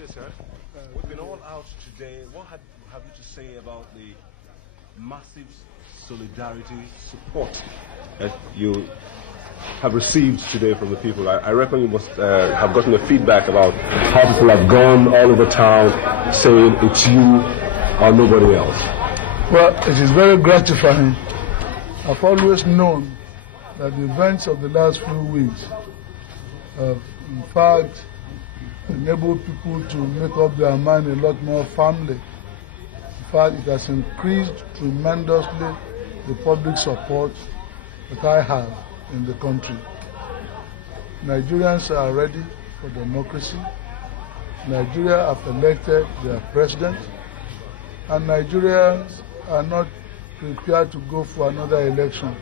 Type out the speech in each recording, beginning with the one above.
day, sir. We've been all out today. What have you to say about the massive solidarity support that you have received today from the people? I reckon you must have gotten a feedback about how people have gone all over town saying it's you or nobody else. Well, it is very gratifying. I've always known that the events of the last few weeks have, in fact, enabled people to make up their mind a lot more firmly. In fact, it has increased tremendously the public support that I have in the country. Nigerians are ready for democracy. Nigeria have elected their president, and Nigerians are not prepared to go for another election.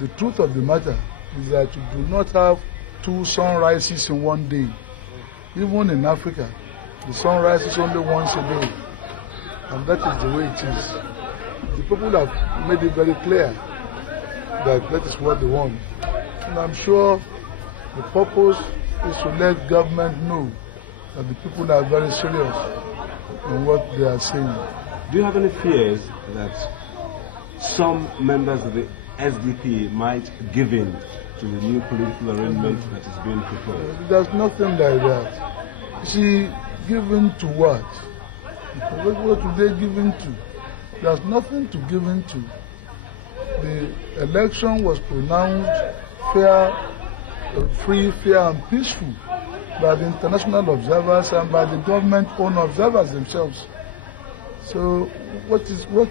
The truth of the matter is that you do not have two sunrises in one day. Even in Africa, the sun rises only once a day, and that is the way it is. The people have made it very clear that that is what they want. And I'm sure the purpose is to let government know that the people are very serious in what they are saying. Do you have any fears that some members of the SDP might give in to the new political arrangement that is being proposed? There's nothing like that. You see, given to what? What do they give in to? There's nothing to give in to. The election was pronounced fair, free, fair and peaceful by the international observers and by the government-owned observers themselves. So what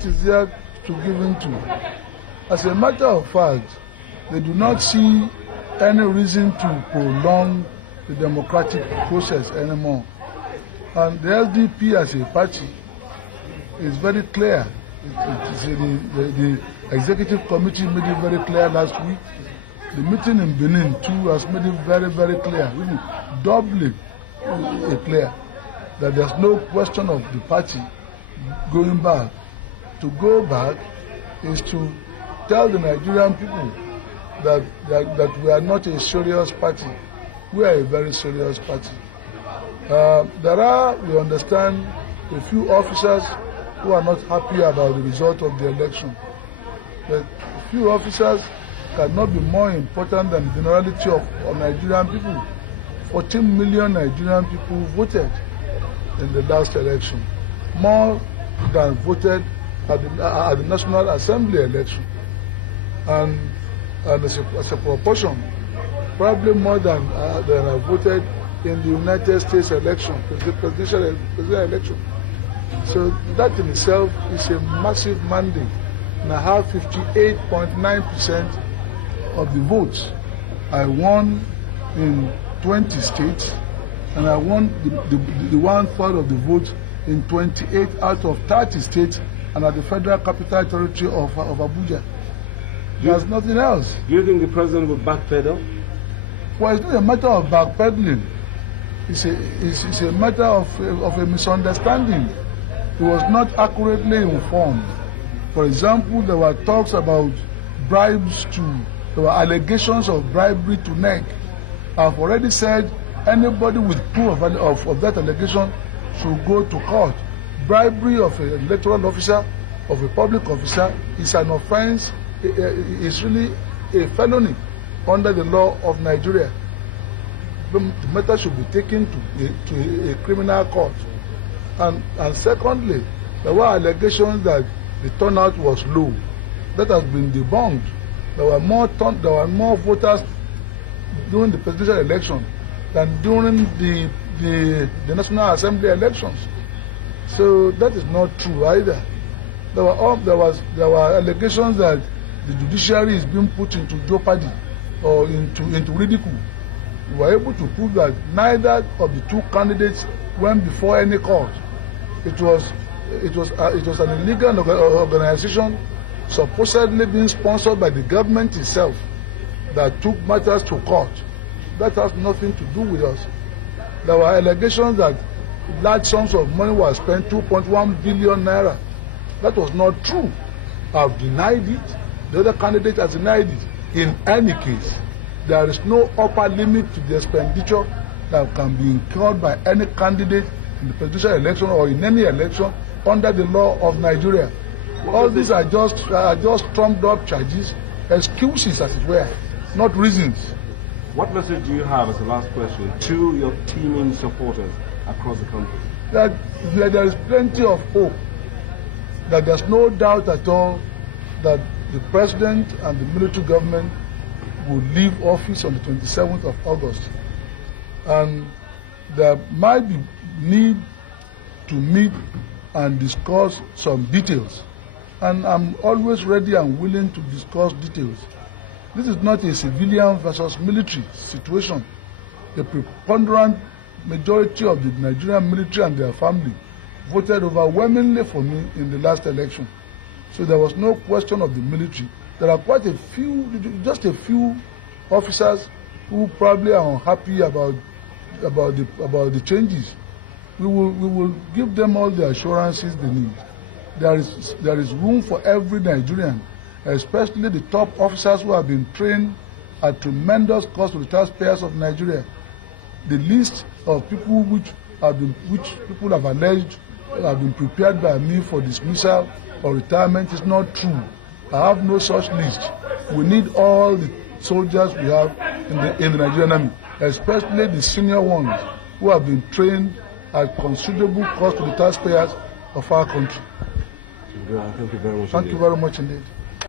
is there to give in to? As a matter of fact, they do not see any reason to prolong the democratic process anymore. And the SDP as a party is very clear. The executive committee made it very clear last week. The meeting in Benin too has made it very, very clear, really doubly clear, that there's no question of the party going back. To go back is to tell the Nigerian people that we are not a serious party. We are a very serious party. There are, we understand, a few officers who are not happy about the result of the election. But a few officers cannot be more important than the generality of Nigerian people. 14 million Nigerian people voted in the last election, more than voted at the National Assembly election. And as a proportion, probably more than have voted in the United States election, the presidential election. So that in itself is a massive mandate. And I have 58.9% of the votes. I won in 20 states, and I won the 1/3 of the votes in 28 out of 30 states, and at the Federal Capital Territory of Abuja. There's nothing else. Do you think the president will backpedal? Well, it's not a matter of backpedaling. It's a matter of a misunderstanding. He was not accurately informed. For example, there were talks about bribes there were allegations of bribery to NEC. I've already said anybody with proof of that allegation should go to court. Bribery of an electoral officer, of a public officer, is an offense. It's really a felony under the law of Nigeria. The matter should be taken to a criminal court. And secondly, there were allegations that the turnout was low. That has been debunked. There were more voters during the presidential election than during the National Assembly elections. So that is not true either. There were allegations that the judiciary is being put into jeopardy or into ridicule. We were able to prove that neither of the two candidates went before any court. It was an illegal organization supposedly being sponsored by the government itself that took matters to court. That has nothing to do with us. There were allegations that large sums of money were spent, 2.1 billion naira. That was not true. I've denied it. The other candidate has denied it. In any case, there is no upper limit to the expenditure that can be incurred by any candidate in the presidential election or in any election under the law of Nigeria. All these are just trumped up charges, excuses as it were, not reasons. What message do you have, as the last question, to your teeming supporters across the country? That there is plenty of hope, that there's no doubt at all that the president and the military government will leave office on the 27th of August. And there might be need to meet and discuss some details. And I'm always ready and willing to discuss details. This is not a civilian versus military situation. The preponderant majority of the Nigerian military and their family voted overwhelmingly for me in the last election. So there was no question of the military. There are quite a few, just a few officers who probably are unhappy about the changes. We will give them all the assurances they need. There is room for every Nigerian, especially the top officers who have been trained at tremendous cost to the taxpayers of Nigeria. The list of people which people have alleged have been prepared by me for dismissal or retirement is not true. I have no such list. We need all the soldiers we have in the Nigerian army, especially the senior ones who have been trained at considerable cost to the taxpayers of our country. Thank you very much. Thank you very much indeed.